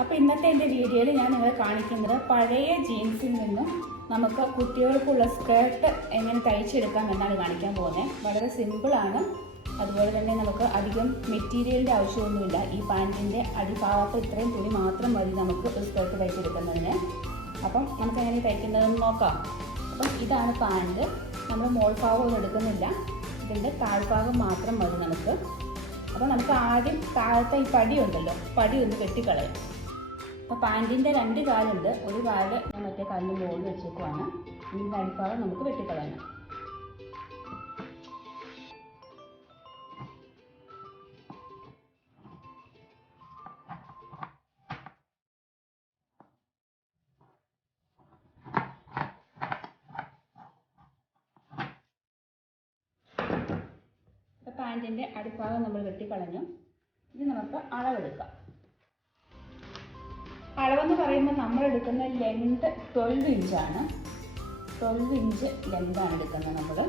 അപ്പോൾ ഇന്നത്തെ എൻ്റെ വീഡിയോയിൽ ഞാൻ നിങ്ങളെ കാണിക്കുന്നത് പഴയ ജീൻസിൽ നിന്നും നമുക്ക് കുട്ടികൾക്കുള്ള സ്കേർട്ട് എങ്ങനെ തയ്ച്ചെടുക്കാം എന്നാണ് കാണിക്കാൻ പോകുന്നത്. വളരെ സിമ്പിളാണ്. അതുപോലെ തന്നെ നമുക്ക് അധികം മെറ്റീരിയലിൻ്റെ ആവശ്യമൊന്നുമില്ല. ഈ പാൻറ്റിൻ്റെ അടിഭാഗത്ത് ഇത്രയും തുണി മാത്രം മതി നമുക്ക് ഒരു സ്കേർട്ട് തയ്ച്ചെടുക്കുന്നതിന്. അപ്പം നമുക്ക് എങ്ങനെ തയ്ക്കുന്നതെന്ന് നോക്കാം. അപ്പം ഇതാണ് പാൻറ്റ്. നമ്മൾ മോൾ ഭാഗമൊന്നും എടുക്കുന്നില്ല, ഇതിൻ്റെ താഴ്ഭാഗം മാത്രം മതി നമുക്ക്. അപ്പോൾ നമുക്ക് ആദ്യം താഴത്തെ ഈ പടി ഉണ്ടല്ലോ, പടി ഒന്ന് വെട്ടിക്കളയാം. അപ്പോൾ പാൻറ്റിൻ്റെ രണ്ട് കാലുണ്ട്, ഒരു കാല് ഞാൻ മറ്റേ കാലിന് മുകളിൽ വെച്ചേക്കുവാണ്. ഇതിൻ്റെ അടിഭാഗം നമുക്ക് വെട്ടിക്കളയണം. പാൻറ്റിൻ്റെ അടിഭാഗം നമ്മൾ വെട്ടിക്കളഞ്ഞു. ഇത് നമുക്ക് അളവെടുക്കാം. അളവെന്ന് പറയുമ്പോൾ നമ്മൾ എടുക്കുന്ന ലെങ്ത് 12 ഇഞ്ചാണ്. 12 ഇഞ്ച് ലെങ്താണ് എടുക്കുന്നത് നമ്മൾ.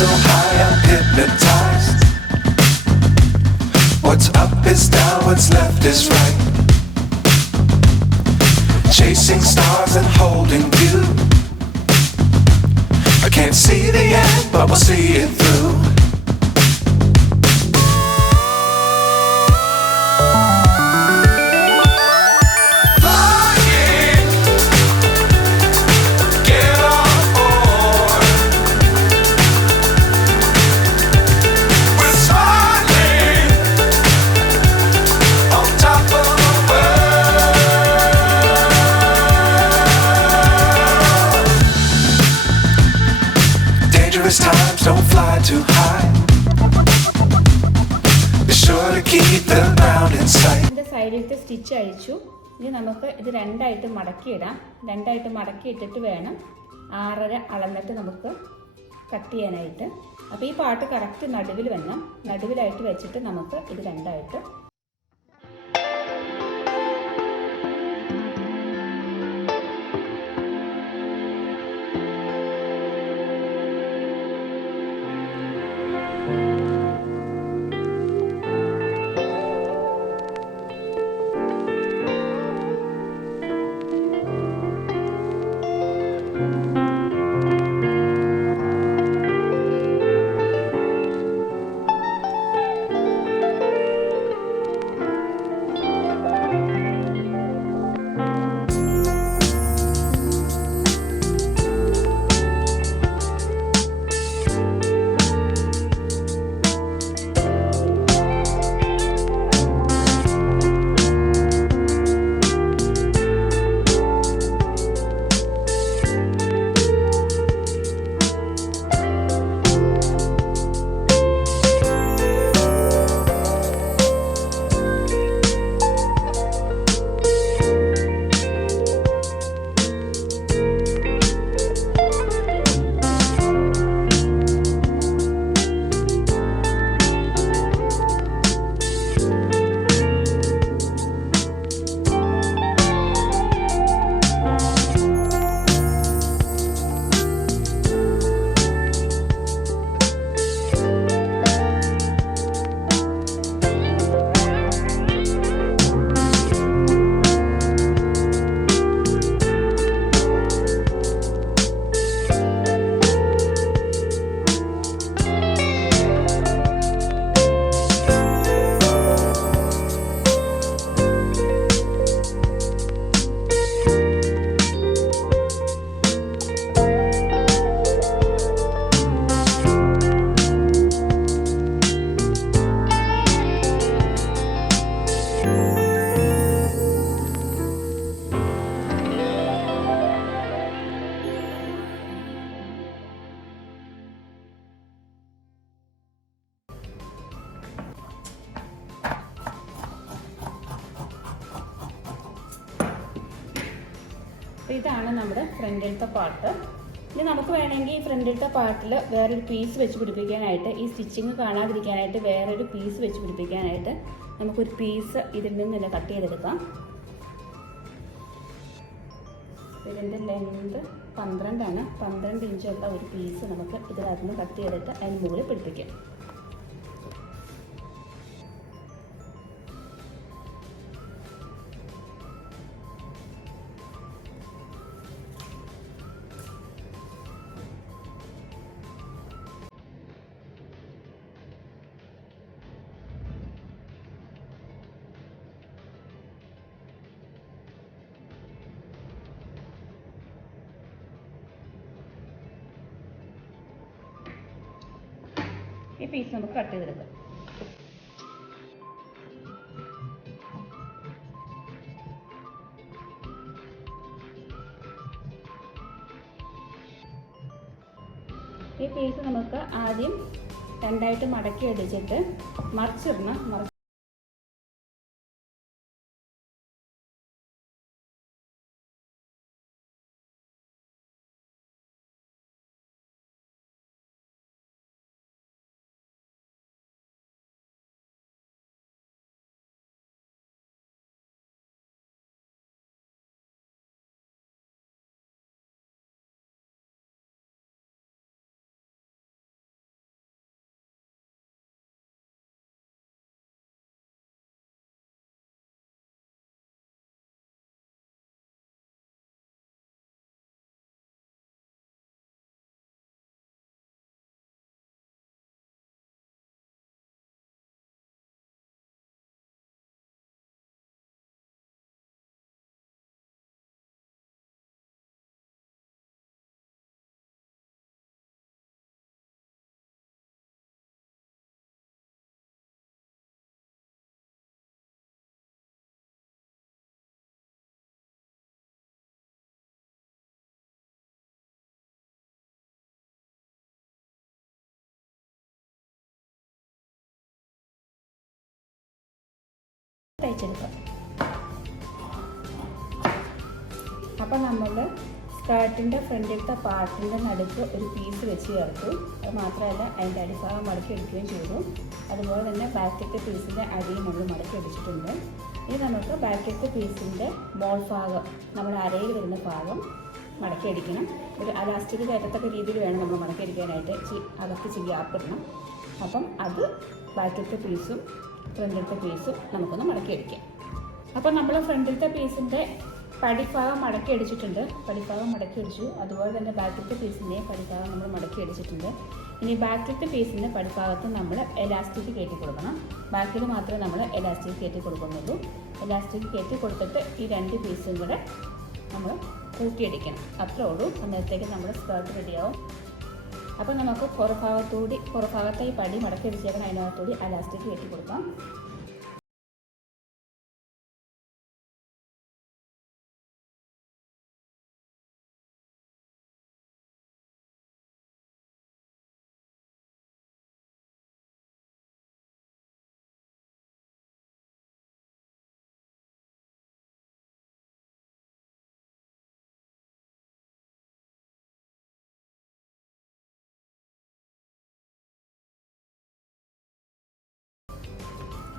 So high I'm hypnotized. What's up is down, what's left is right. Chasing stars and holding you. I can't see the end, but we'll see it through. Times don't fly too high. Be sure to keep the ground in sight. ഇതിൻ്റെ സൈഡിലത്തെ stitch അഴിച്ചു. ഇനി നമുക്ക് ഇത് രണ്ടായിട്ട് മടക്കിയിടാം. രണ്ടായിട്ട് മടക്കിയിട്ടിട്ട് വേണം 6.5 അളന്നിട്ട് നമുക്ക് cut ചെയ്യാനായിട്ട്. അപ്പോൾ ഈ പാട്ട് കറക്റ്റ് നടുവിൽ വരണം. നടുവിലായിട്ട് വെച്ചിട്ട് നമുക്ക് ഇത് രണ്ടായിട്ട് അപ്പോൾ ഇതാണ് നമ്മുടെ ഫ്രണ്ടിലത്തെ പാർട്ട്. ഇനി നമുക്ക് വേണമെങ്കിൽ ഈ ഫ്രണ്ടിലത്തെ പാർട്ടിൽ വേറൊരു പീസ് വെച്ച് പിടിപ്പിക്കാനായിട്ട്, ഈ സ്റ്റിച്ചിങ് കാണാതിരിക്കാനായിട്ട് വേറൊരു പീസ് വെച്ച് പിടിപ്പിക്കാനായിട്ട് നമുക്കൊരു പീസ് ഇതിൽ നിന്ന് തന്നെ കട്ട് ചെയ്തെടുക്കാം. ഇതിൻ്റെ ലെങ്ത് 12 ആണ്. 12 ഇഞ്ചുള്ള ഒരു പീസ് നമുക്ക് ഇതിനകത്ത് നിന്ന് കട്ട് ചെയ്തിട്ട് അതിന് മുകളിൽ പിടിപ്പിക്കാം. ഈ പീസ് നമുക്ക് കട്ട് ചെയ്തെടുക്കാം. ഈ പീസ് നമുക്ക് ആദ്യം രണ്ടായിട്ട് മടക്കി അടിച്ചിട്ട് മറിച്ചിടണം. തയ്ച്ചെടുക്കാം. അപ്പോൾ നമ്മൾ സ്കേർട്ടിൻ്റെ ഫ്രണ്ടിലത്തെ പാർട്ടിൻ്റെ നടുക്ക് ഒരു പീസ് വെച്ച് ചേർത്തു. അത് മാത്രമല്ല അതിൻ്റെ അടിഭാഗം മടക്കി എടുക്കുകയും ചെയ്തു. അതുപോലെ തന്നെ ബാക്കിലത്തെ പീസിൻ്റെ അടിയും നമ്മൾ മടക്കി അടിച്ചിട്ടുണ്ട്. ഇനി നമുക്ക് ബാക്കിലത്തെ പീസിൻ്റെ മോൾ ഭാഗം, നമ്മുടെ അരയിൽ വരുന്ന ഭാഗം മടക്കി അടിക്കണം. ഒരു അലാസ്റ്റിക് കയറ്റത്തക്ക രീതിയിൽ വേണം നമ്മൾ മടക്കി അടിക്കാനായിട്ട്. അകത്ത് ഗ്യാപ്പിടണം. അപ്പം അത് ബാക്കിലത്തെ പീസും ഫ്രണ്ടിലത്തെ പീസും നമുക്കൊന്ന് മടക്കി അടിക്കാം. അപ്പോൾ നമ്മൾ ഫ്രണ്ടിലത്തെ പീസിൻ്റെ പടിഭാഗം മടക്കി അടിച്ചിട്ടുണ്ട്. പടിഭാഗം മടക്കി അടിച്ചു. അതുപോലെ തന്നെ ബാക്കിലത്തെ പീസിൻ്റെ പടിഭാഗം നമ്മൾ മടക്കി അടിച്ചിട്ടുണ്ട്. ഇനി ബാക്കിലത്തെ പീസിൻ്റെ പടിഭാഗത്ത് നമ്മൾ എലാസ്റ്റിക് കയറ്റി കൊടുക്കണം. ബാക്കിൽ മാത്രമേ നമ്മൾ എലാസ്റ്റിക് കയറ്റി കൊടുക്കുന്നുള്ളൂ. എലാസ്റ്റിക് കയറ്റി കൊടുത്തിട്ട് ഈ 2 പീസും കൂടെ നമ്മൾ കൂട്ടിയടിക്കണം. അത്രേ ഉള്ളൂ. അന്നേരത്തേക്ക് നമ്മുടെ സ്കേർട്ട് റെഡിയാവും. അപ്പോൾ നമുക്ക് പുറഭാഗത്തെ ഈ പടി മടക്കി അടിച്ചേക്കണം. അതിനകത്തൂടി എലാസ്റ്റിക് കയറ്റി കൊടുക്കാം.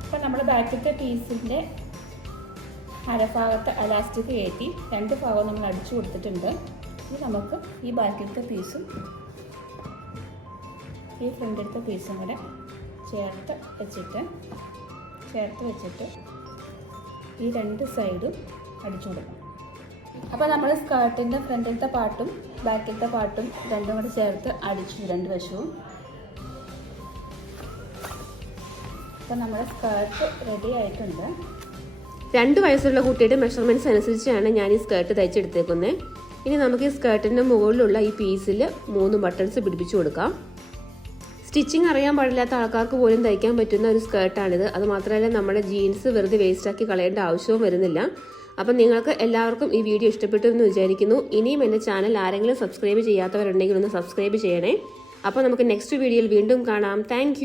അപ്പോൾ നമ്മൾ ബാക്കിലത്തെ പീസിൻ്റെ അരഭാഗത്ത് എലാസ്റ്റിക് കയറ്റി 2 ഭാഗവും നമ്മൾ അടിച്ചു കൊടുത്തിട്ടുണ്ട്. ഇനി നമുക്ക് ഈ ബാക്കിലത്തെ പീസും ഈ ഫ്രണ്ടിലത്തെ പീസും കൂടെ ചേർത്ത് വെച്ചിട്ട് ഈ 2 സൈഡും അടിച്ചു കൊടുക്കണം. അപ്പോൾ നമ്മൾ സ്കേർട്ടിൻ്റെ ഫ്രണ്ടിലത്തെ പാർട്ടും ബാക്കിലത്തെ പാർട്ടും രണ്ടും കൂടെ ചേർത്ത് അടിച്ചു 2 വശവും. അപ്പോൾ നമ്മുടെ സ്കേർട്ട് റെഡി ആയിട്ടുണ്ട്. 2 വയസ്സുള്ള കുട്ടിയുടെ മെഷർമെൻറ്റ്സ് അനുസരിച്ചാണ് ഞാൻ ഈ സ്കേർട്ട് തയ്ച്ചെടുത്തേക്കുന്നത്. ഇനി നമുക്ക് ഈ സ്കേർട്ടിൻ്റെ മുകളിലുള്ള ഈ പീസിൽ 3 ബട്ടൺസ് പിടിപ്പിച്ചു കൊടുക്കാം. സ്റ്റിച്ചിങ് അറിയാൻ പാടില്ലാത്ത ആൾക്കാർക്ക് പോലും തയ്ക്കാൻ പറ്റുന്ന ഒരു സ്കേർട്ടാണിത്. അത് മാത്രമല്ല നമ്മുടെ ജീൻസ് വെറുതെ വേസ്റ്റാക്കി കളയേണ്ട ആവശ്യവും വരുന്നില്ല. അപ്പം നിങ്ങൾക്ക് എല്ലാവർക്കും ഈ വീഡിയോ ഇഷ്ടപ്പെട്ടു എന്ന് വിചാരിക്കുന്നു. ഇനിയും എൻ്റെ ചാനൽ ആരെങ്കിലും സബ്സ്ക്രൈബ് ചെയ്യാത്തവരുണ്ടെങ്കിൽ ഒന്ന് സബ്സ്ക്രൈബ് ചെയ്യണേ. അപ്പോൾ നമുക്ക് നെക്സ്റ്റ് വീഡിയോയിൽ വീണ്ടും കാണാം. താങ്ക്